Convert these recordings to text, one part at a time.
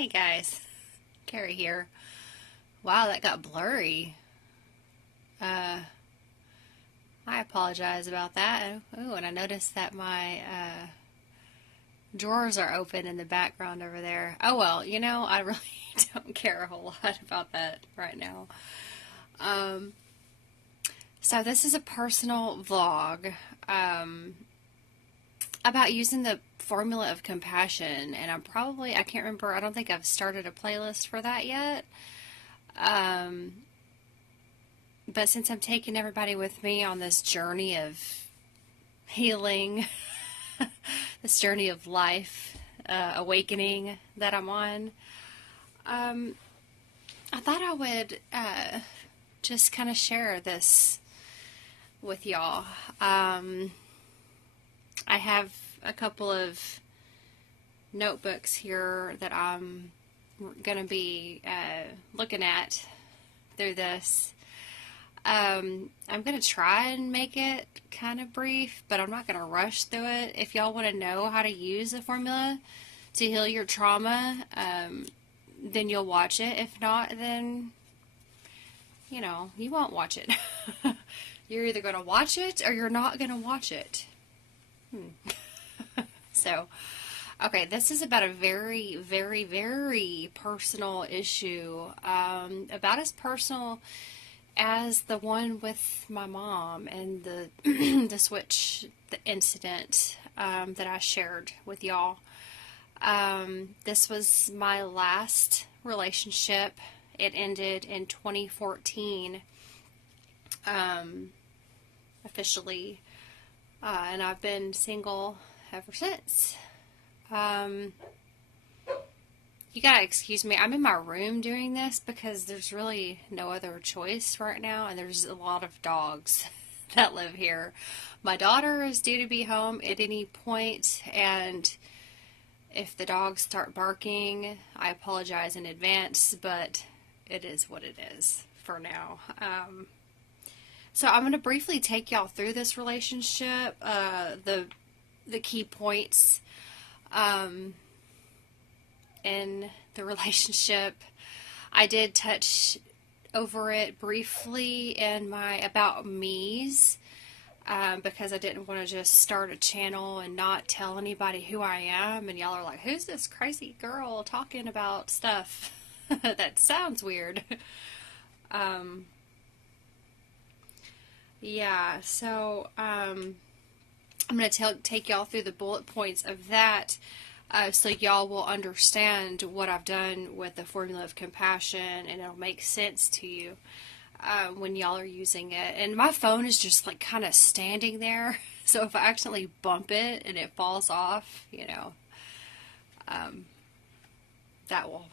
Hey guys, Carrie here. Wow, that got blurry. Uh, I apologize about that. Ooh, and I noticed that my drawers are open in the background over there. Oh well, I really don't care a whole lot about that right now. Um, so this is a personal vlog about using the formula of compassion, and I can't remember, I don't think I've started a playlist for that yet. Um, but since I'm taking everybody with me on this journey of healing, this journey of life, awakening that I'm on, um, I thought I would just kind of share this with y'all. I have a couple of notebooks here that I'm going to be looking at through this. I'm going to try and make it kind of brief, but I'm not going to rush through it. If y'all want to know how to use the formula to heal your trauma, then you'll watch it. If not, then, you won't watch it. You're either going to watch it or you're not going to watch it. So, okay, this is about a very, very, very personal issue. About as personal as the one with my mom and the the incident that I shared with y'all. This was my last relationship. It ended in 2014, officially, and I've been single ever since. You gotta excuse me, I'm in my room doing this because there's really no other choice right now, and there's a lot of dogs that live here. My daughter is due to be home at any point, and if the dogs start barking, I apologize in advance, but it is what it is for now. So I'm going to briefly take y'all through this relationship, the key points in the relationship. I did touch over it briefly in my About Me's, because I didn't want to just start a channel and not tell anybody who I am, and y'all are like, who's this crazy girl talking about stuff that sounds weird. Yeah, so I'm going to take y'all through the bullet points of that, so y'all will understand what I've done with the formula of compassion, and it'll make sense to you when y'all are using it. And my phone is just like kind of standing there, so if I accidentally bump it and it falls off, that will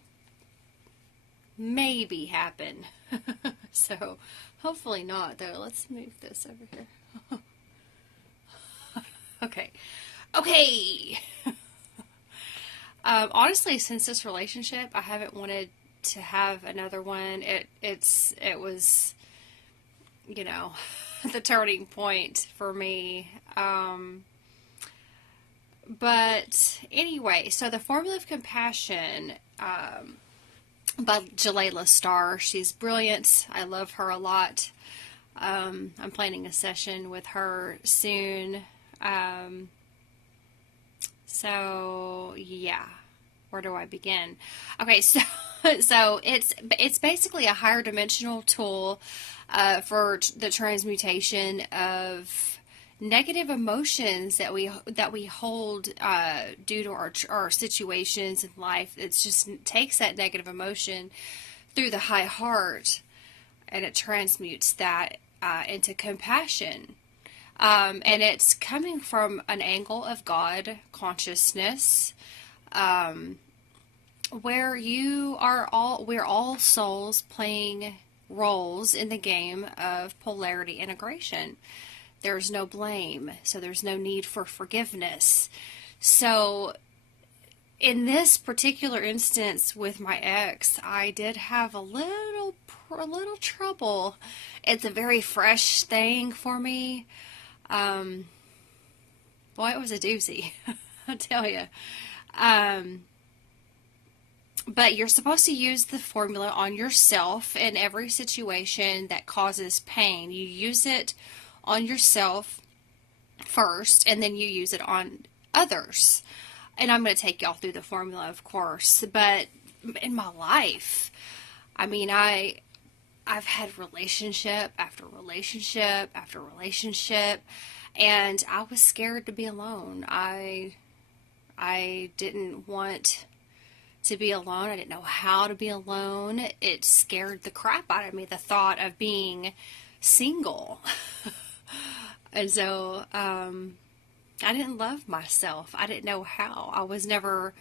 maybe happen. So hopefully not, though. Let's move this over here. Okay. Honestly, since this relationship, I haven't wanted to have another one. It was, the turning point for me. But anyway, so the Formula of Compassion, by Jalela Starr. She's brilliant. I love her a lot. I'm planning a session with her soon. So yeah, where do I begin? Okay, so it's basically a higher dimensional tool for the transmutation of negative emotions that we hold due to our situations in life. It's just takes that negative emotion through the high heart, and it transmutes that into compassion. And it's coming from an angle of God consciousness, where we're all souls playing roles in the game of polarity integration. There's no blame, so there's no need for forgiveness. So in this particular instance with my ex, I did have a little trouble. It's a very fresh thing for me. Boy, it was a doozy, I tell you. But you're supposed to use the formula on yourself in every situation that causes pain. You use it on yourself first, and then you use it on others. And I'm going to take y'all through the formula, of course. But in my life, I mean, I've had relationship after relationship after relationship, and I was scared to be alone. I didn't want to be alone. I didn't know how to be alone. It scared the crap out of me, the thought of being single. And so I didn't love myself. I didn't know how. I was never,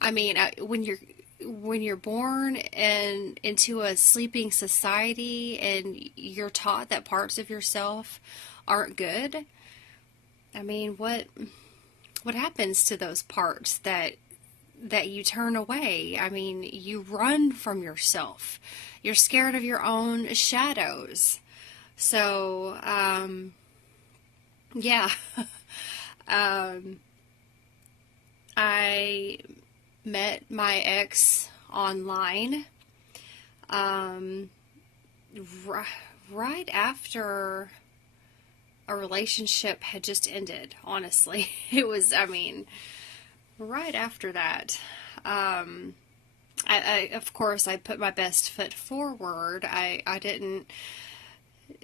I mean, when you're born and into a sleeping society and you're taught that parts of yourself aren't good, I mean, what happens to those parts that you turn away? I mean, you run from yourself. You're scared of your own shadows. So, yeah. I met my ex online, right after a relationship had just ended, honestly. It was, I mean, right after that. Of course, I put my best foot forward. I didn't,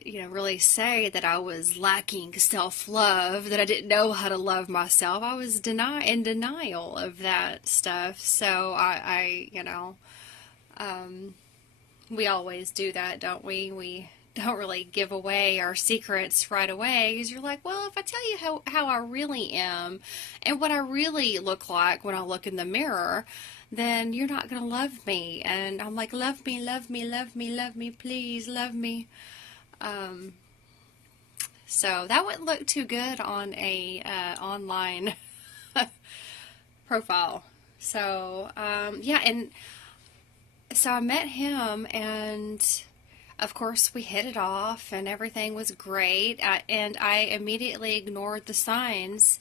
really say that I was lacking self-love, that I didn't know how to love myself. I was in denial of that stuff. So we always do that, don't we? We don't really give away our secrets right away, because you're like, well, if I tell you how I really am and what I really look like when I look in the mirror, then you're not going to love me. And I'm like, love me, love me, love me, love me, please, love me. So that wouldn't look too good on a online profile. So yeah, and so I met him, and of course we hit it off, and everything was great. And I immediately ignored the signs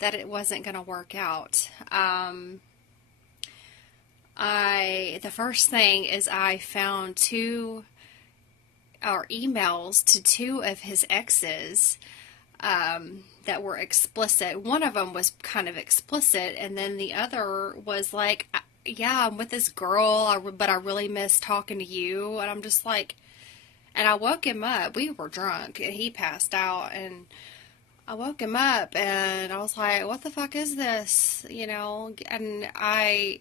that it wasn't going to work out. The first thing is I found emails to two of his exes that were explicit. One of them was kind of explicit, and then the other was like, yeah, I'm with this girl, but I really miss talking to you. And I'm just like, and I woke him up. We were drunk, and he passed out, and I woke him up, and I was like, what the fuck is this? And I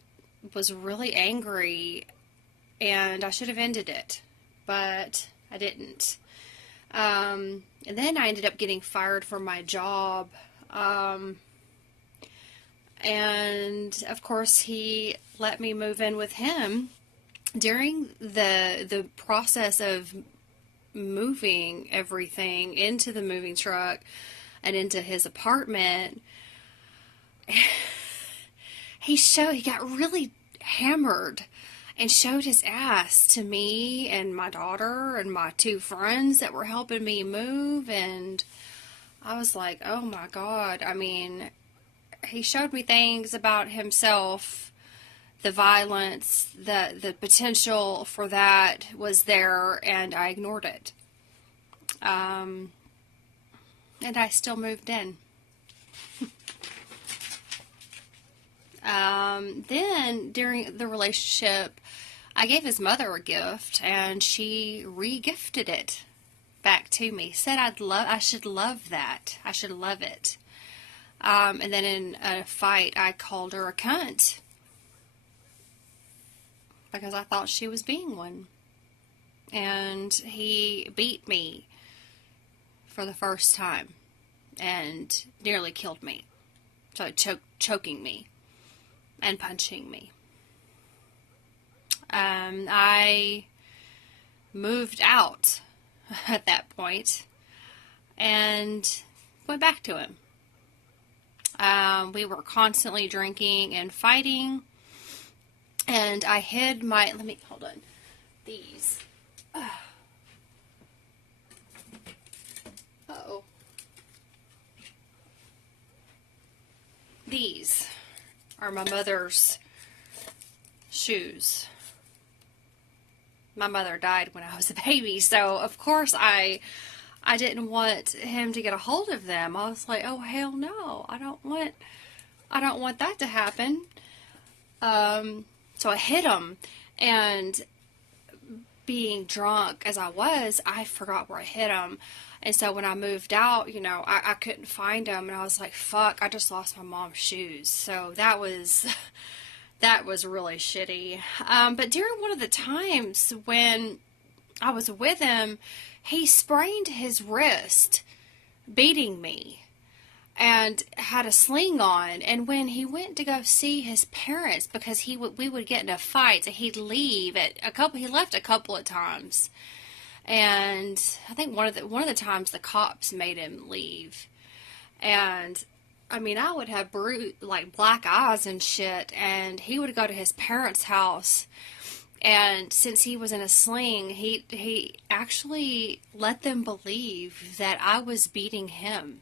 was really angry, and I should have ended it, but I didn't. And then I ended up getting fired from my job. And of course he let me move in with him. During the process of moving everything into the moving truck and into his apartment, he got really hammered and showed his ass to me and my daughter and my two friends that were helping me move. And I was like, oh my God. I mean, he showed me things about himself, the violence, the potential for that was there, and I ignored it. And I still moved in. Then during the relationship, I gave his mother a gift, and she re-gifted it back to me. Said I should love that. I should love it. And then in a fight, I called her a cunt because I thought she was being one. And he beat me for the first time and nearly killed me. So choking me and punching me. I moved out at that point and went back to him. We were constantly drinking and fighting, and I hid hold on, these. Uh-oh. These are my mother's shoes. My mother died when I was a baby, so of course I didn't want him to get a hold of them. I was like, oh hell no, I don't want that to happen. So I hit him, and being drunk as I was, I forgot where I hit him. And so when I moved out, I couldn't find him, and I was like, fuck, I just lost my mom's shoes. So that was really shitty. But during one of the times when I was with him, he sprained his wrist beating me and had a sling on. And when he went to go see his parents, because we would get into fights, and he'd leave he left a couple of times. And I think one of the times the cops made him leave. And I mean, I would have black eyes and shit, and he would go to his parents' house, and since he was in a sling, he actually let them believe that I was beating him.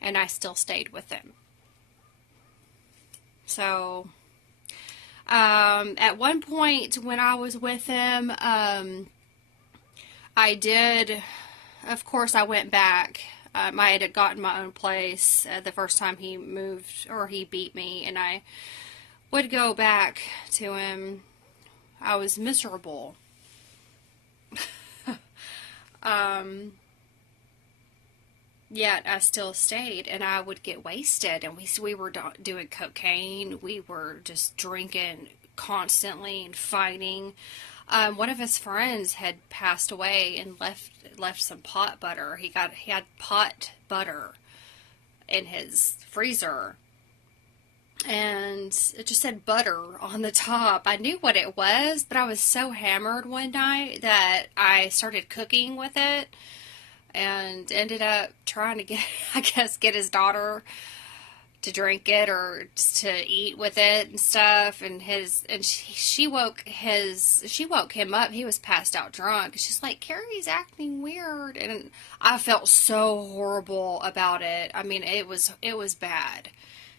And I still stayed with him. So, at one point when I was with him, of course, I went back. I had gotten my own place the first time he moved, or he beat me, and I would go back to him. I was miserable. Yet I still stayed, and I would get wasted, and we were doing cocaine. We were just drinking constantly and fighting. One of his friends had passed away and left some pot butter. He had pot butter in his freezer, and it just said butter on the top. I knew what it was, but I was so hammered one night that I started cooking with it, and ended up trying to get his daughter to drink it or to eat with it and stuff. And she woke him up. He was passed out drunk. She's like, Carrie's acting weird, and I felt so horrible about it. I mean, it was bad.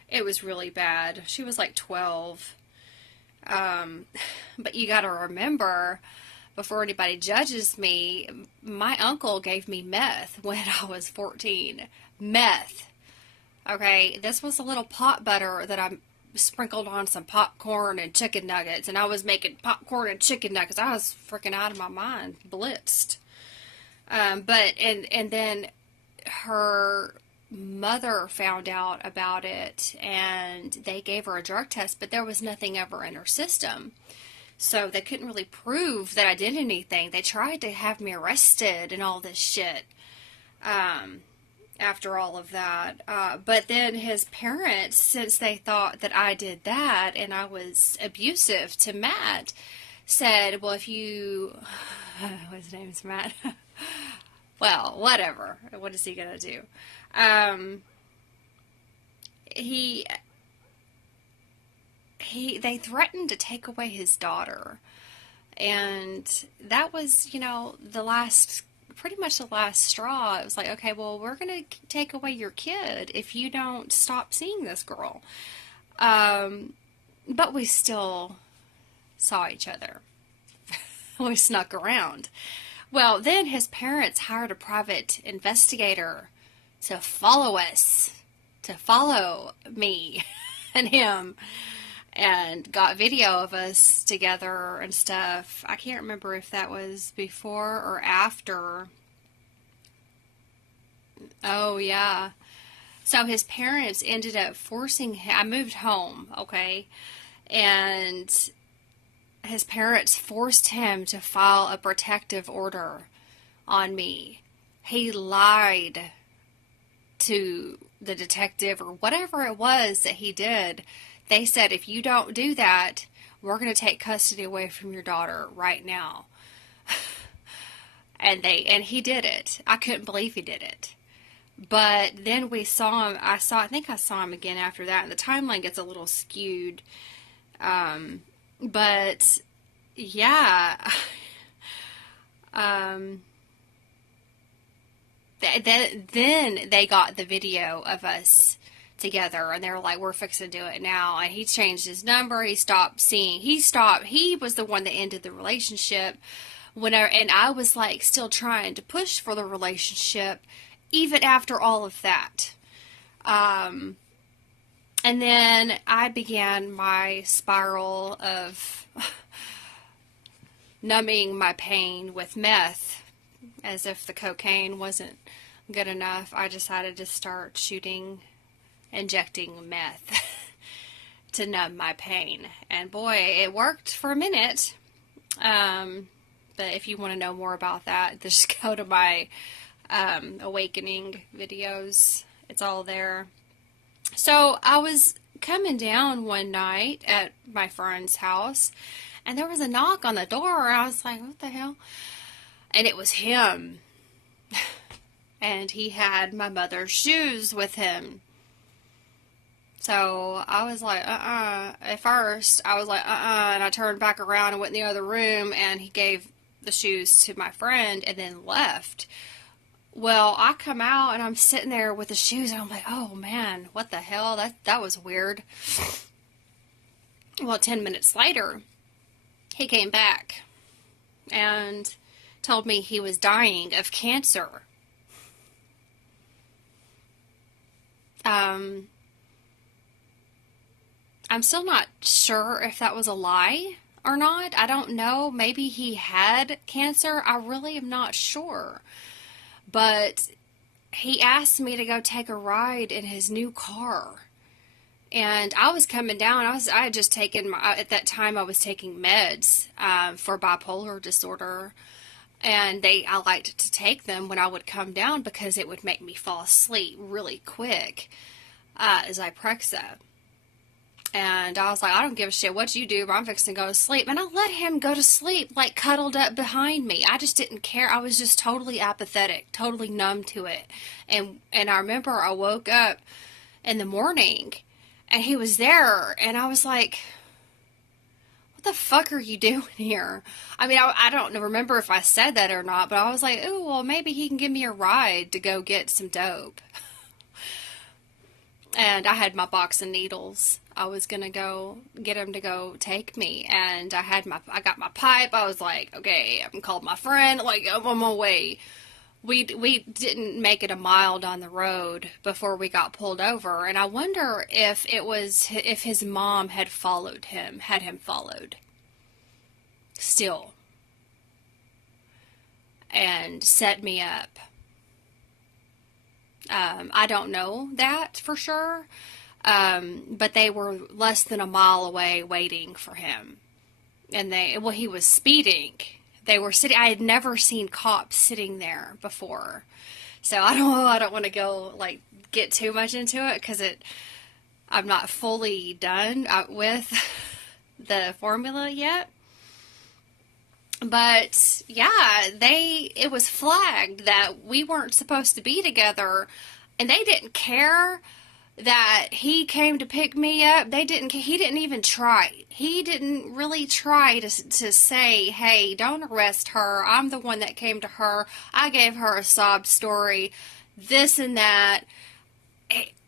It was really bad. She was like 12. But you got to remember, before anybody judges me, my uncle gave me meth when I was 14. Meth. Okay, this was a little pot butter that I sprinkled on some popcorn and chicken nuggets, and I was making popcorn and chicken nuggets. I was freaking out of my mind, blitzed. And then her mother found out about it, and they gave her a drug test, but there was nothing ever in her system. So they couldn't really prove that I did anything. They tried to have me arrested and all this shit after all of that. But then his parents, since they thought that I did that and I was abusive to Matt, said, well, if you... his name's Matt. Well, whatever. What is he going to do? They threatened to take away his daughter, and that was, pretty much the last straw. It was like, okay, well, we're going to take away your kid if you don't stop seeing this girl. But we still saw each other. We snuck around. Well, then his parents hired a private investigator to follow me and him, and got video of us together and stuff. I can't remember if that was before or after. Oh, yeah. So his parents ended up forcing him. I moved home, okay? And his parents forced him to file a protective order on me. He lied to the detective or whatever it was that he did. They said, if you don't do that, we're going to take custody away from your daughter right now. And he did it. I couldn't believe he did it. But then we saw him. I think I saw him again after that. And the timeline gets a little skewed. But yeah. Then they got the video of us together, and they were like, we're fixing to do it now. And he changed his number. He was the one that ended the relationship whenever, and I was like still trying to push for the relationship even after all of that. And then I began my spiral of numbing my pain with meth. As if the cocaine wasn't good enough, I decided to start injecting meth to numb my pain. And boy, it worked for a minute. But if you want to know more about that, just go to my awakening videos. It's all there. So I was coming down one night at my friend's house, and there was a knock on the door. I was like, what the hell? And it was him. And he had my mother's shoes with him. So I was like, At first, I was like, and I turned back around and went in the other room, and he gave the shoes to my friend and then left. Well, I come out and I'm sitting there with the shoes, and I'm like, oh man, what the hell? That was weird. Well, 10 minutes later, he came back and told me he was dying of cancer. I'm still not sure if that was a lie or not. I don't know. Maybe he had cancer. I really am not sure. But he asked me to go take a ride in his new car. And I was coming down. I had just taken at that time I was taking meds for bipolar disorder. And I liked to take them when I would come down because it would make me fall asleep really quick as Zyprexa. And I was like, I don't give a shit what you do, but I'm fixing to go to sleep. And I let him go to sleep, like cuddled up behind me. I just didn't care. I was just totally apathetic, totally numb to it. And I remember I woke up in the morning and he was there. And I was like, what the fuck are you doing here? I mean, I don't remember if I said that or not, but I was like, oh, well, maybe he can give me a ride to go get some dope. And I had my box of needles. I was going to go get him to go take me. And I got my pipe. I was like, okay, I called my friend. Like, I'm on my way. We didn't make it a mile down the road before we got pulled over. And I wonder if his mom had him followed. Still. And set me up. I don't know that for sure. But they were less than a mile away waiting for him. And he was speeding. They were sitting, I had never seen cops sitting there before. So I don't want to go, get too much into it because I'm not fully done with the formula yet. But yeah, it was flagged that we weren't supposed to be together, and they didn't care that he came to pick me up. He didn't even try. He didn't really try to say, hey, don't arrest her. I'm the one that came to her. I gave her a sob story, this and that.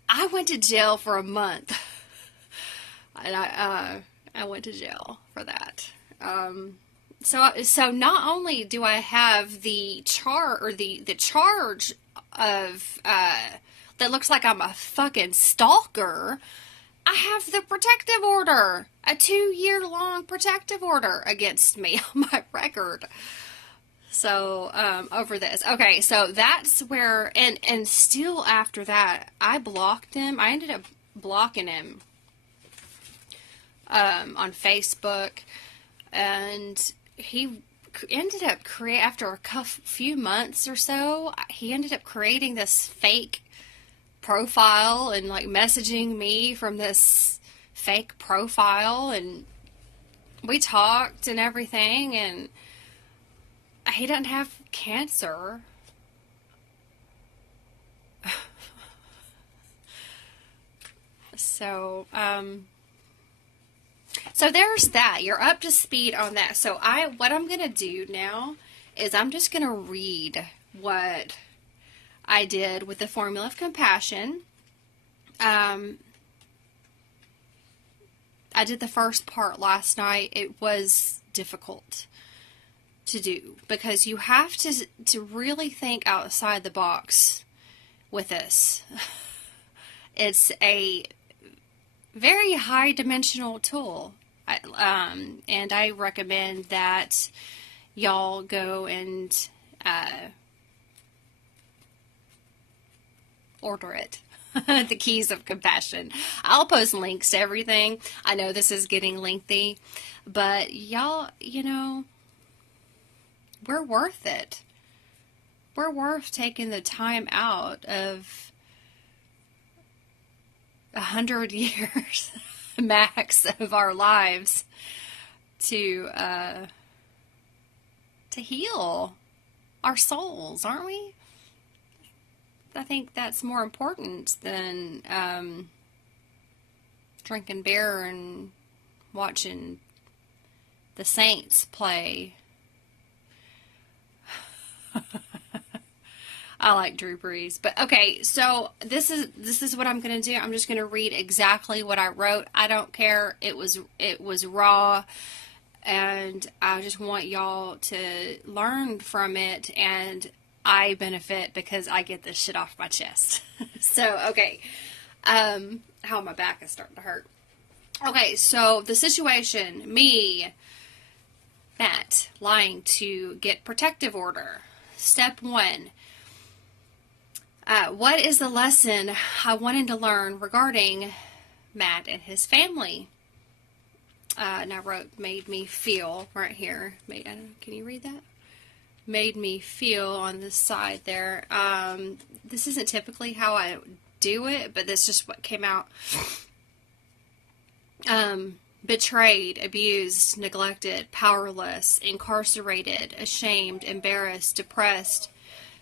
I went to jail for a month. And I went to jail for that. So not only do I have the charge of that looks like I'm a fucking stalker, I have the protective order, a 2-year-long protective order against me on my record. So over this, okay, so that's where, and still after that, I blocked him. I ended up blocking him on Facebook, and he ended up after a few months or so, he ended up creating this fake profile and messaging me from this fake profile, and we talked and everything, and he doesn't have cancer. So there's that. You're up to speed on that. So what I'm going to do now is I'm just going to read what I did with the formula of compassion. I did the first part last night. It was difficult to do because you have to really think outside the box with this. It's a very high dimensional tool. And I recommend that y'all go and order it. The Keys of Compassion. I'll post links to everything. I know this is getting lengthy, but y'all, we're worth it. We're worth taking the time out of 100 years max of our lives to heal our souls, aren't we? I think that's more important than drinking beer and watching the Saints play. I like Drew Brees. But okay, so this is what I'm going to do. I'm just going to read exactly what I wrote. I don't care. It was raw, and I just want y'all to learn from it, and I benefit because I get this shit off my chest. So, okay. How my back is starting to hurt. Okay, so the situation, me, Matt, lying to get protective order. Step 1. What is the lesson I wanted to learn regarding Matt and his family? And I wrote, made me feel right here. Can you read that? Made me feel on this side there. This isn't typically how I do it, but this is just what came out. Betrayed, abused, neglected, powerless, incarcerated, ashamed, embarrassed, depressed,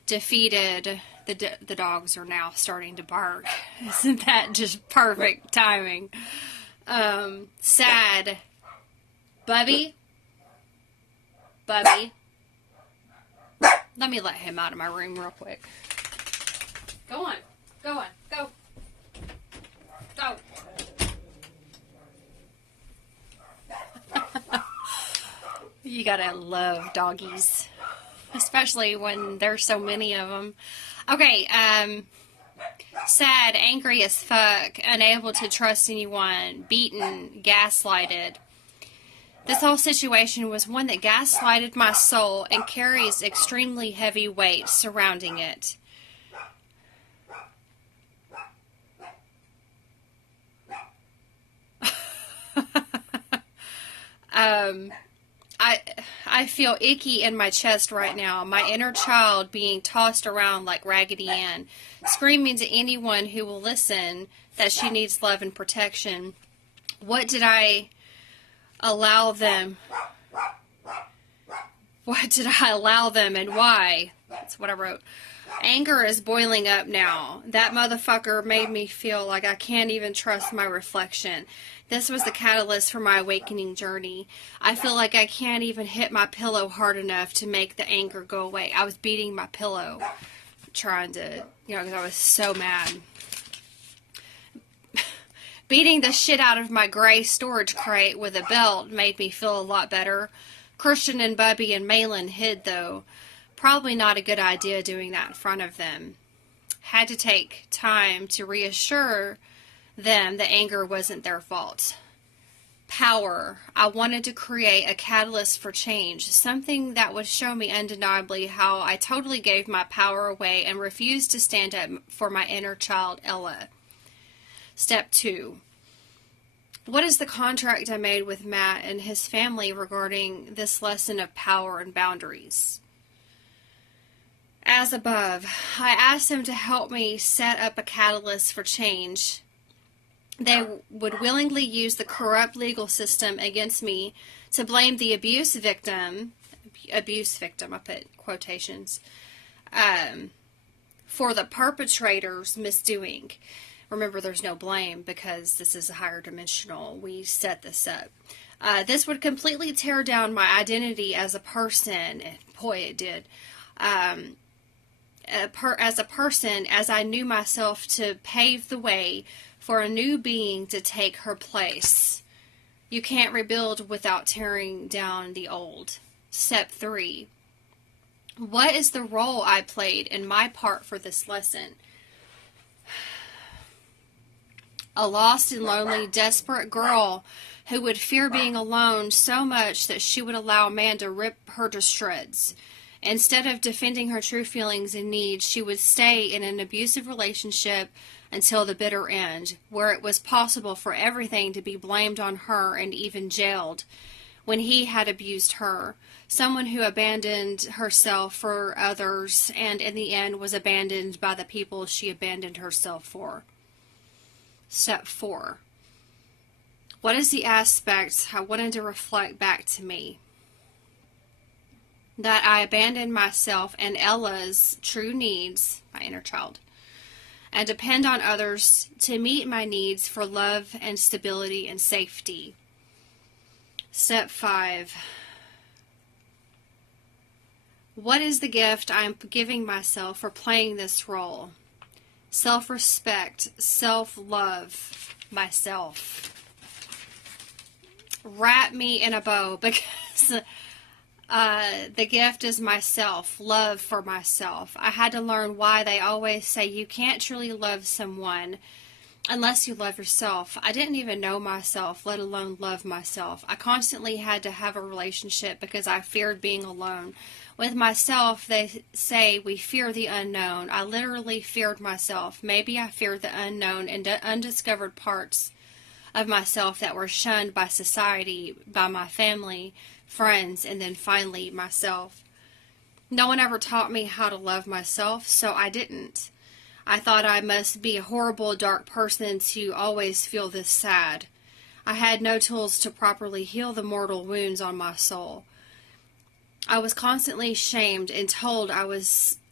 defeated. The dogs are now starting to bark. Isn't that just perfect timing? Sad. Bubby. Let me let him out of my room real quick. Go on. Go. You gotta love doggies. Especially when there's so many of them. Okay, sad, angry as fuck, unable to trust anyone, beaten, gaslighted. This whole situation was one that gaslighted my soul and carries extremely heavy weight surrounding it. I feel icky in my chest right now. My inner child being tossed around like Raggedy Ann, screaming to anyone who will listen that she needs love and protection. What did I allow them? What did I allow them and why? That's what I wrote. Anger is boiling up now. That motherfucker made me feel like I can't even trust my reflection. This was the catalyst for my awakening journey. I feel like I can't even hit my pillow hard enough to make the anger go away. I was beating my pillow, trying to, because I was so mad. Beating the shit out of my gray storage crate with a belt made me feel a lot better. Christian and Bubby and Malin hid, though. Probably not a good idea doing that in front of them. Had to take time to reassure them the anger wasn't their fault. Power. I wanted to create a catalyst for change, something that would show me undeniably how I totally gave my power away and refused to stand up for my inner child, Ella. Step 2. What is the contract I made with Matt and his family regarding this lesson of power and boundaries? As above, I asked them to help me set up a catalyst for change. They would willingly use the corrupt legal system against me to blame the abuse victim, I put quotations, for the perpetrator's misdoing. Remember, there's no blame because this is a higher dimensional. We set this up. This would completely tear down my identity as a person. And boy, it did. As a person, as I knew myself, to pave the way for a new being to take her place. You can't rebuild without tearing down the old. Step 3. What is the role I played in my part for this lesson? A lost and lonely, desperate girl who would fear being alone so much that she would allow a man to rip her to shreds. Instead of defending her true feelings and needs, she would stay in an abusive relationship until the bitter end, where it was possible for everything to be blamed on her and even jailed when he had abused her. Someone who abandoned herself for others and in the end was abandoned by the people she abandoned herself for. Step 4. What is the aspect I wanted to reflect back to me? That I abandoned myself and Ella's true needs, my inner child, and depend on others to meet my needs for love and stability and safety. Step 5. What is the gift I am giving myself for playing this role? Self-respect, self-love, myself. Wrap me in a bow, because the gift is myself, love for myself. I had to learn why they always say you can't truly love someone unless you love yourself. I didn't even know myself, let alone love myself. I constantly had to have a relationship because I feared being alone. With myself, they say we fear the unknown. I literally feared myself. Maybe I feared the unknown and undiscovered parts of myself that were shunned by society, by my family, friends, and then finally myself. No one ever taught me how to love myself, so I didn't. I thought I must be a horrible, dark person to always feel this sad. I had no tools to properly heal the mortal wounds on my soul. I was constantly shamed and told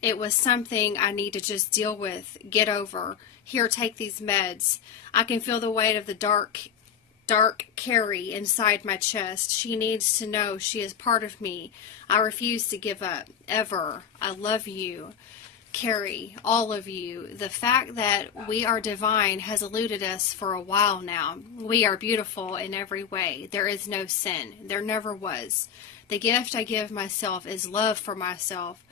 it was something I need to just deal with, get over. Here, take these meds. I can feel the weight of the dark Carrie inside my chest. She needs to know she is part of me. I refuse to give up, ever. I love you, Carrie, all of you. The fact that we are divine has eluded us for a while now. We are beautiful in every way. There is no sin. There never was. The gift I give myself is love for myself.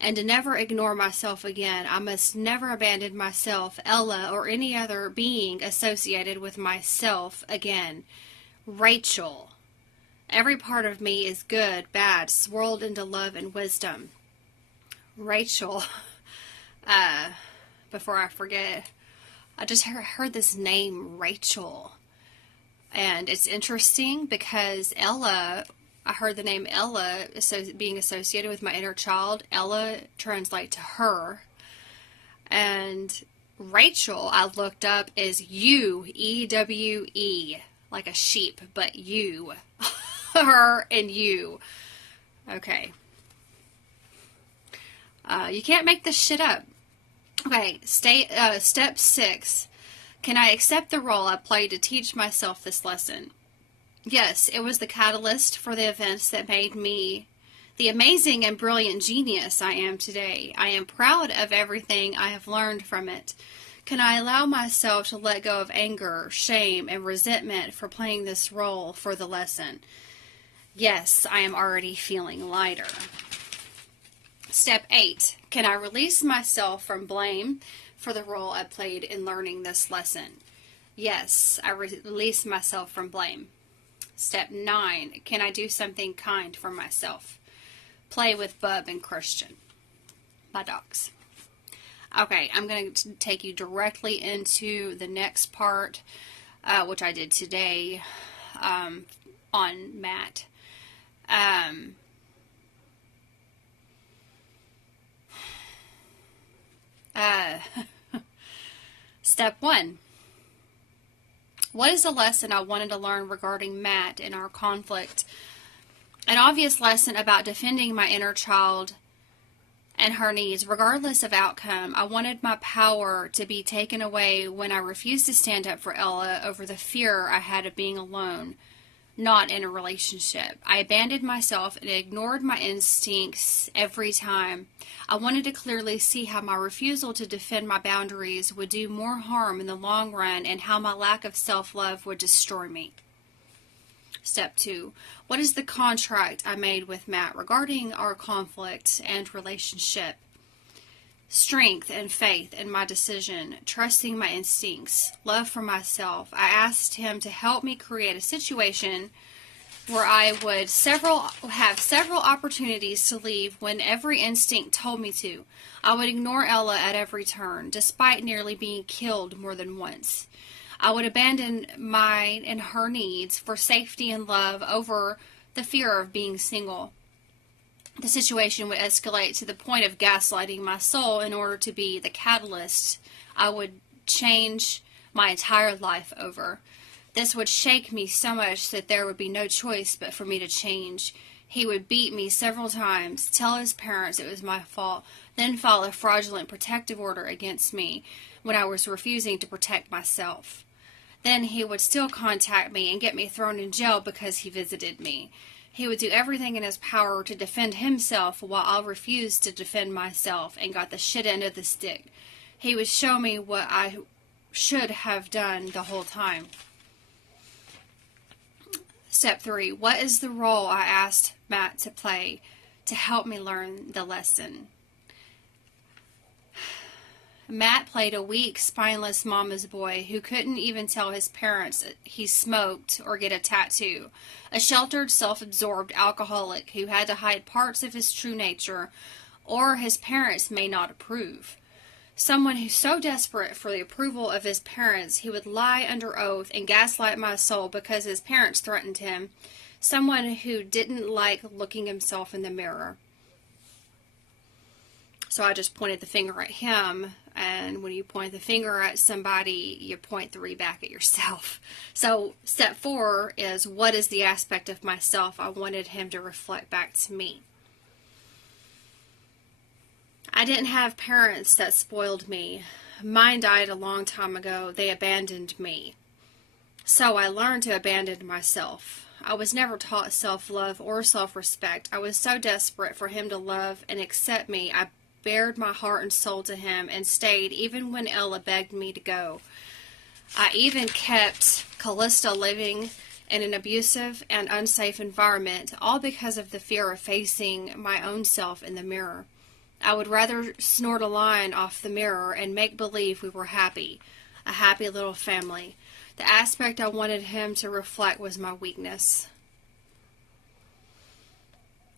And to never ignore myself again. I must never abandon myself, Ella, or any other being associated with myself again. Rachel. Every part of me is good, bad, swirled into love and wisdom. Rachel. Before I forget, I just heard this name, Rachel. And it's interesting because Ella... I heard the name Ella being associated with my inner child. Ella translates to her. And Rachel, I looked up, is you, E-W-E, like a sheep, but you. Her and you. Okay. You can't make this shit up. Okay, step 6. Can I accept the role I played to teach myself this lesson? Yes, it was the catalyst for the events that made me the amazing and brilliant genius I am today. I am proud of everything I have learned from it. Can I allow myself to let go of anger, shame, and resentment for playing this role for the lesson? Yes, I am already feeling lighter. Step 8. Can I release myself from blame for the role I played in learning this lesson? Yes, I release myself from blame. Step 9. Can I do something kind for myself? Play with Bub and Christian, my dogs. Okay, I'm going to take you directly into the next part, which I did today on Matt. Step 1. What is a lesson I wanted to learn regarding Matt and our conflict? An obvious lesson about defending my inner child and her needs, regardless of outcome. I wanted my power to be taken away when I refused to stand up for Ella over the fear I had of being alone. not in a relationship. I abandoned myself and ignored my instincts every time. I wanted to clearly see how my refusal to defend my boundaries would do more harm in the long run and how my lack of self-love would destroy me. Step 2. What is the contract I made with Matt regarding our conflict and relationship? Strength and faith in my decision, trusting my instincts, love for myself. I asked him to help me create a situation where I would have several opportunities to leave when every instinct told me to. I would ignore Ella at every turn, despite nearly being killed more than once. I would abandon mine and her needs for safety and love over the fear of being single. The situation would escalate to the point of gaslighting my soul in order to be the catalyst I would change my entire life over. This would shake me so much that there would be no choice but for me to change. He would beat me several times, tell his parents it was my fault, then file a fraudulent protective order against me when I was refusing to protect myself. Then he would still contact me and get me thrown in jail because he visited me. He would do everything in his power to defend himself while I refused to defend myself and got the shit end of the stick. He would show me what I should have done the whole time. Step 3. What is the role I asked Matt to play to help me learn the lesson? Matt played a weak, spineless mama's boy who couldn't even tell his parents he smoked or get a tattoo. A sheltered, self-absorbed alcoholic who had to hide parts of his true nature, or his parents may not approve. Someone who's so desperate for the approval of his parents he would lie under oath and gaslight my soul because his parents threatened him. Someone who didn't like looking himself in the mirror. So I just pointed the finger at him, and when you point the finger at somebody, you point 3 back at yourself. So step 4 is, what is the aspect of myself I wanted him to reflect back to me? I didn't have parents that spoiled me. Mine died a long time ago. They abandoned me. So I learned to abandon myself. I was never taught self-love or self-respect. I was so desperate for him to love and accept me, I bared my heart and soul to him and stayed even when Ella begged me to go. I even kept Callista living in an abusive and unsafe environment, all because of the fear of facing my own self in the mirror. I would rather snort a line off the mirror and make believe we were happy, a happy little family. The aspect I wanted him to reflect was my weakness.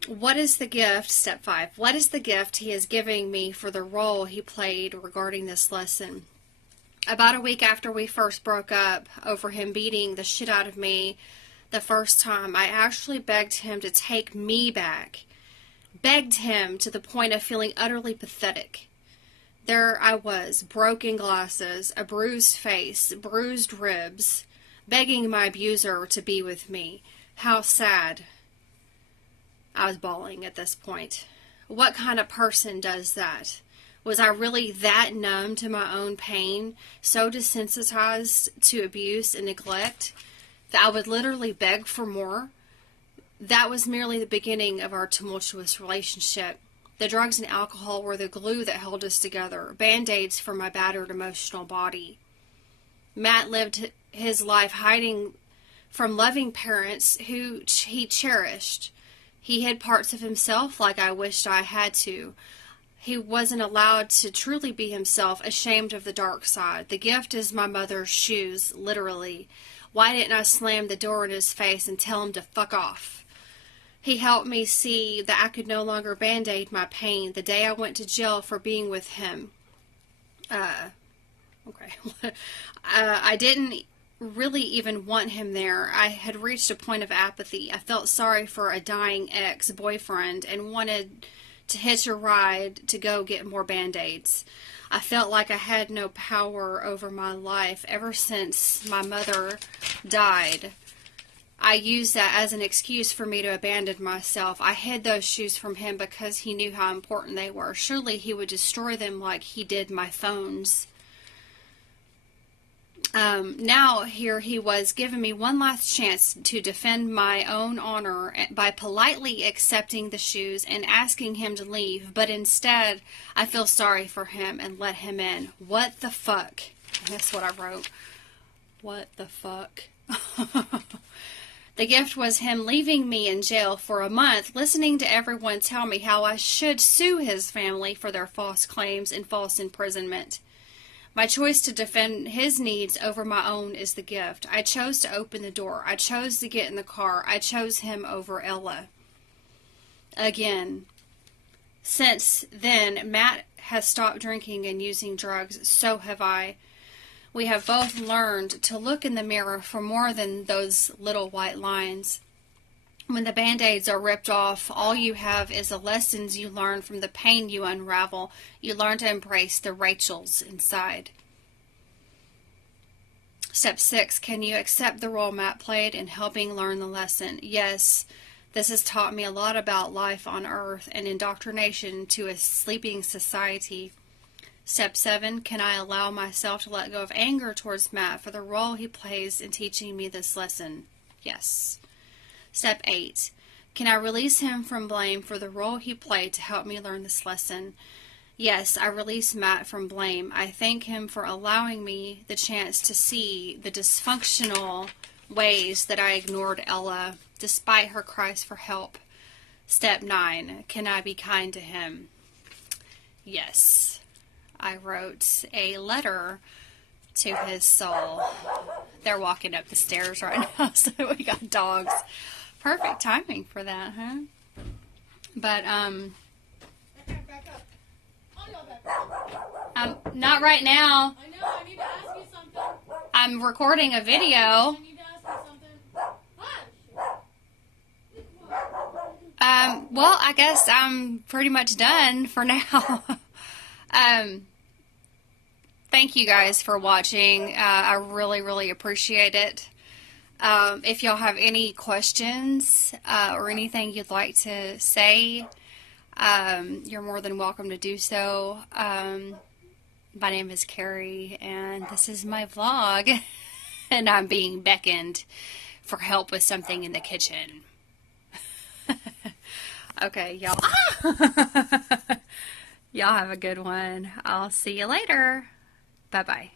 What is the gift, step 5, what is the gift he is giving me for the role he played regarding this lesson? About a week after we first broke up over him beating the shit out of me the first time, I actually begged him to take me back. Begged him to the point of feeling utterly pathetic. There I was, broken glasses, a bruised face, bruised ribs, begging my abuser to be with me. How sad. I was bawling at this point. What kind of person does that? Was I really that numb to my own pain, so desensitized to abuse and neglect, that I would literally beg for more? That was merely the beginning of our tumultuous relationship. The drugs and alcohol were the glue that held us together, band-aids for my battered emotional body. Matt lived his life hiding from loving parents who he cherished. He hid parts of himself like I wished I had to. He wasn't allowed to truly be himself, ashamed of the dark side. The gift is my mother's shoes, literally. Why didn't I slam the door in his face and tell him to fuck off? He helped me see that I could no longer band-aid my pain the day I went to jail for being with him. I didn't really even want him there. I had reached a point of apathy. I felt sorry for a dying ex-boyfriend and wanted to hitch a ride to go get more band-aids. I felt like I had no power over my life ever since my mother died. I used that as an excuse for me to abandon myself. I hid those shoes from him because he knew how important they were. Surely he would destroy them like he did my phones. Now here he was giving me one last chance to defend my own honor by politely accepting the shoes and asking him to leave, but instead I feel sorry for him and let him in. What the fuck? That's what I wrote. What the fuck? The gift was him leaving me in jail for a month, listening to everyone tell me how I should sue his family for their false claims and false imprisonment. My choice to defend his needs over my own is the gift. I chose to open the door. I chose to get in the car. I chose him over Ella. Again. Since then, Matt has stopped drinking and using drugs. So have I. We have both learned to look in the mirror for more than those little white lines. When the Band-Aids are ripped off, all you have is the lessons you learn from the pain you unravel. You learn to embrace the Rachels inside. Step 6. Can you accept the role Matt played in helping learn the lesson? Yes, this has taught me a lot about life on Earth and indoctrination to a sleeping society. Step 7. Can I allow myself to let go of anger towards Matt for the role he plays in teaching me this lesson? Yes. Step 8. Can I release him from blame for the role he played to help me learn this lesson? Yes, I release Matt from blame. I thank him for allowing me the chance to see the dysfunctional ways that I ignored Ella, despite her cries for help. Step 9. Can I be kind to him? Yes. I wrote a letter to his soul. They're walking up the stairs right now, so we got dogs. Perfect timing for that, huh? But, not right now. I know, I need to ask you something. I'm recording a video. I need to ask you something. Hush! Well, I guess I'm pretty much done for now. Thank you guys for watching. I really, really appreciate it. If y'all have any questions or anything you'd like to say, you're more than welcome to do so. My name is Carrie, and this is my vlog, and I'm being beckoned for help with something in the kitchen. Okay, y'all. Y'all have a good one. I'll see you later. Bye-bye.